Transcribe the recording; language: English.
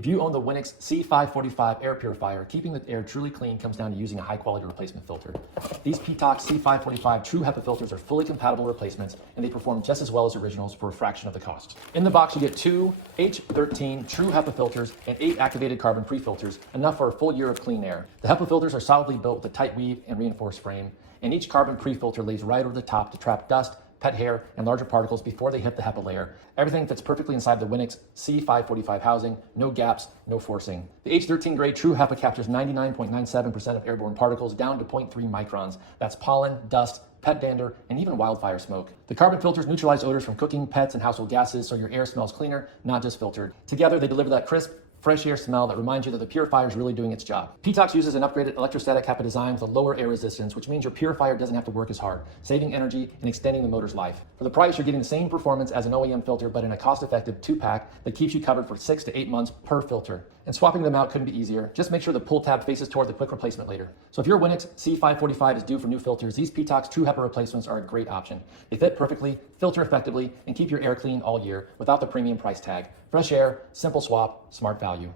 If you own the Winix C545 Air Purifier, keeping the air truly clean comes down to using a high-quality replacement filter. These PETOX C545 true HEPA filters are fully compatible replacements, and they perform just as well as originals for a fraction of the cost. In the box, you get 2 H13 true HEPA filters and 8 activated carbon pre-filters, enough for a full year of clean air. The HEPA filters are solidly built with a tight weave and reinforced frame, and each carbon pre-filter lays right over the top to trap dust, pet hair, and larger particles before they hit the HEPA layer. Everything fits perfectly inside the Winix C545 housing, no gaps, no forcing. The H13 grade true HEPA captures 99.97% of airborne particles down to 0.3 microns. That's pollen, dust, pet dander, and even wildfire smoke. The carbon filters neutralize odors from cooking, pets, and household gases, so your air smells cleaner, not just filtered. Together, they deliver that crisp, fresh air smell that reminds you that the purifier is really doing its job. PETOX uses an upgraded electrostatic HEPA design with a lower air resistance, which means your purifier doesn't have to work as hard, saving energy and extending the motor's life. For the price, you're getting the same performance as an OEM filter, but in a cost-effective 2-pack that keeps you covered for 6 to 8 months per filter. And swapping them out couldn't be easier. Just make sure the pull tab faces toward the quick replacement later. So if your Winix C545 is due for new filters, these PETOX true HEPA replacements are a great option. They fit perfectly, filter effectively, and keep your air clean all year without the premium price tag. Fresh air, simple swap, smart value.